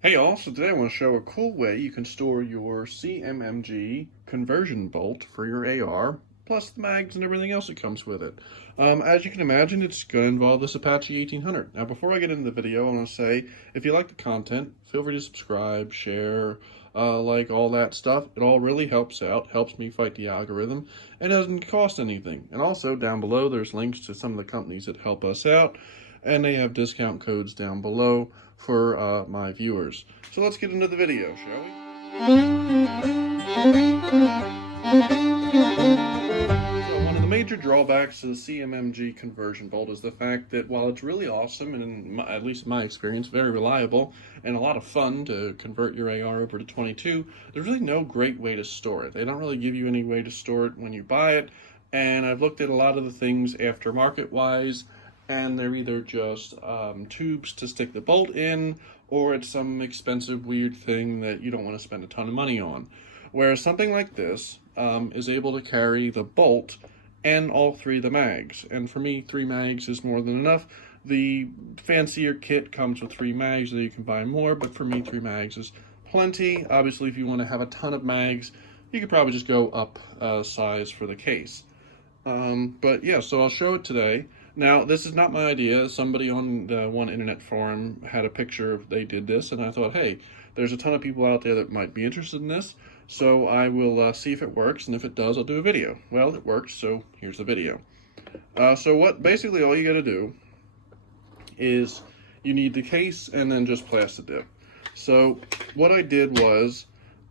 Hey y'all, so today I want to show a cool way you can store your CMMG conversion bolt for your AR, plus the mags and everything else that comes with it. As you can imagine, it's going to involve this Apache 1800. Now before I get into the video, I want to say, if you like the content, feel free to subscribe, share, like all that stuff. It all really helps out, helps me fight the algorithm, and doesn't cost anything. And also down below, there's links to some of the companies that help us out, and they have discount codes down below for my viewers. So let's get into the video, shall we? So one of the major drawbacks to the CMMG conversion bolt is the fact that while it's really awesome and at least in my experience very reliable and a lot of fun to convert your AR over to 22, there's really no great way to store it. They don't really give you any way to store it when you buy it, and I've looked at a lot of the things aftermarket wise, and they're either just tubes to stick the bolt in, or it's some expensive weird thing that you don't want to spend a ton of money on. Whereas something like this is able to carry the bolt and all three of the mags. And for me, 3 mags is more than enough. The fancier kit comes with 3 mags, that you can buy more, but for me, 3 mags is plenty. Obviously, if you want to have a ton of mags, you could probably just go up size for the case. But yeah, so I'll show it today. Now, this is not my idea. Somebody on the one internet forum had a picture of they did this, and I thought, hey, there's a ton of people out there that might be interested in this, so I will see if it works, and if it does, I'll do a video. Well, it works, so here's the video. So basically all you gotta do is you need the case and then just plastic dip. So what I did was,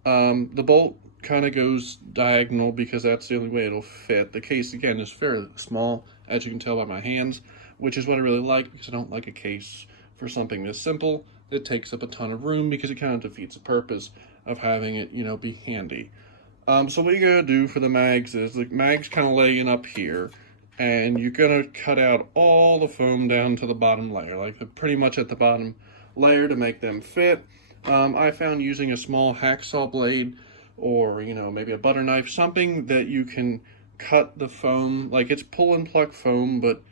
the bolt kind of goes diagonal because that's the only way it'll fit. The case, again, is fairly small, as you can tell by my hands, which is what I really like, because I don't like a case for something this simple that takes up a ton of room, because it kind of defeats the purpose of having it, be handy. So what you're going to do for the mags is, the mags kind of laying up here, and you're going to cut out all the foam down to the bottom layer, like pretty much at the bottom layer to make them fit. I found using a small hacksaw blade, or maybe a butter knife, something that you can cut the foam, like it's pull and pluck foam, but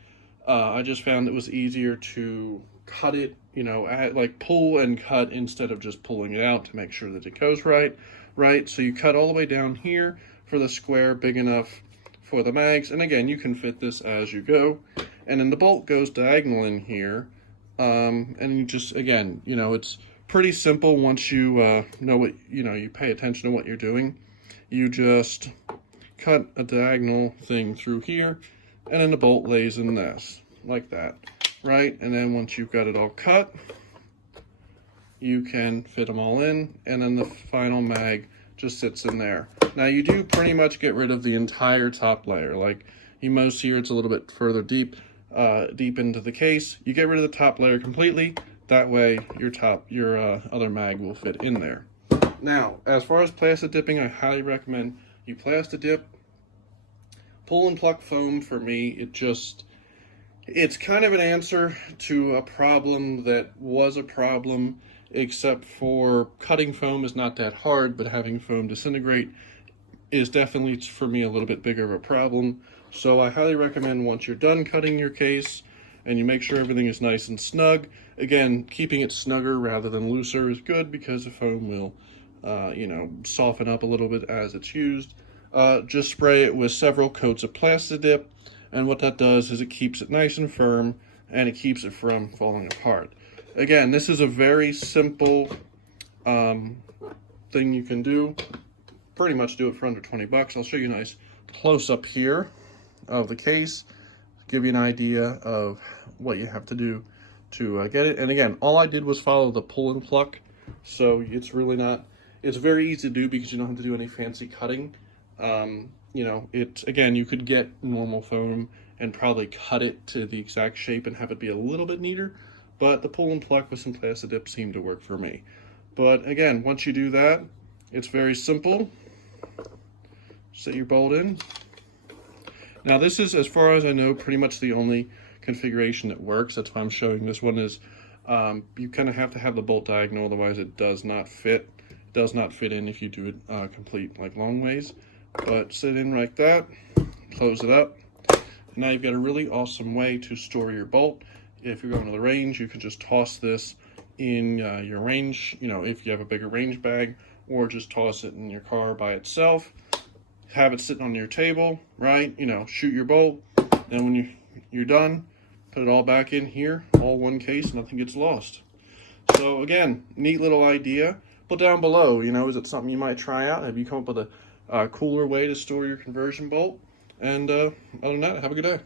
I just found it was easier to cut it, like pull and cut instead of just pulling it out to make sure that it goes right. So you cut all the way down here for the square big enough for the mags, and again, you can fit this as you go, and then the bolt goes diagonal in here, and you just, again, it's pretty simple once you know what, you pay attention to what you're doing. You just cut a diagonal thing through here, and then the bolt lays in this, like that, right? And then once you've got it all cut, you can fit them all in, and then the final mag just sits in there. Now you do pretty much get rid of the entire top layer. Like you most here, it's a little bit further deep into the case. You get rid of the top layer completely. That way your other mag will fit in there. Now, as far as plastic dipping, I highly recommend you plastic dip. Pull and pluck foam, for me, it's kind of an answer to a problem that was a problem, except for cutting foam is not that hard, but having foam disintegrate is definitely, for me, a little bit bigger of a problem. So I highly recommend, once you're done cutting your case and you make sure everything is nice and snug, again, keeping it snugger rather than looser is good, because the foam will soften up a little bit as it's used. Just spray it with several coats of plastic dip, and what that does is it keeps it nice and firm, and it keeps it from falling apart. Again, this is a very simple thing you can do. Pretty much do it for under 20 bucks. I'll show you a nice close-up here of the case, give you an idea of what you have to do to get it. And again, all I did was follow the pull and pluck, so it's really not, it's very easy to do because you don't have to do any fancy cutting. Again, you could get normal foam and probably cut it to the exact shape and have it be a little bit neater, but the pull and pluck with some plastic dip seemed to work for me. But again, once you do that, it's very simple. Set your bolt in. Now this is, as far as I know, pretty much the only configuration that works. That's why I'm showing this one. Is you kind of have to have the bolt diagonal, otherwise it does not fit. It does not fit in if you do it complete, like long ways. But sit in like that, close it up. Now you've got a really awesome way to store your bolt. If you're going to the range, you can just toss this in your range, if you have a bigger range bag, or just toss it in your car by itself. Have it sitting on your table, right? Shoot your bolt. Then when you're done, put it all back in here, all one case, nothing gets lost. So again, neat little idea. Put down below, is it something you might try out? Have you come up with a cooler way to store your conversion bolt? And other than that, have a good day.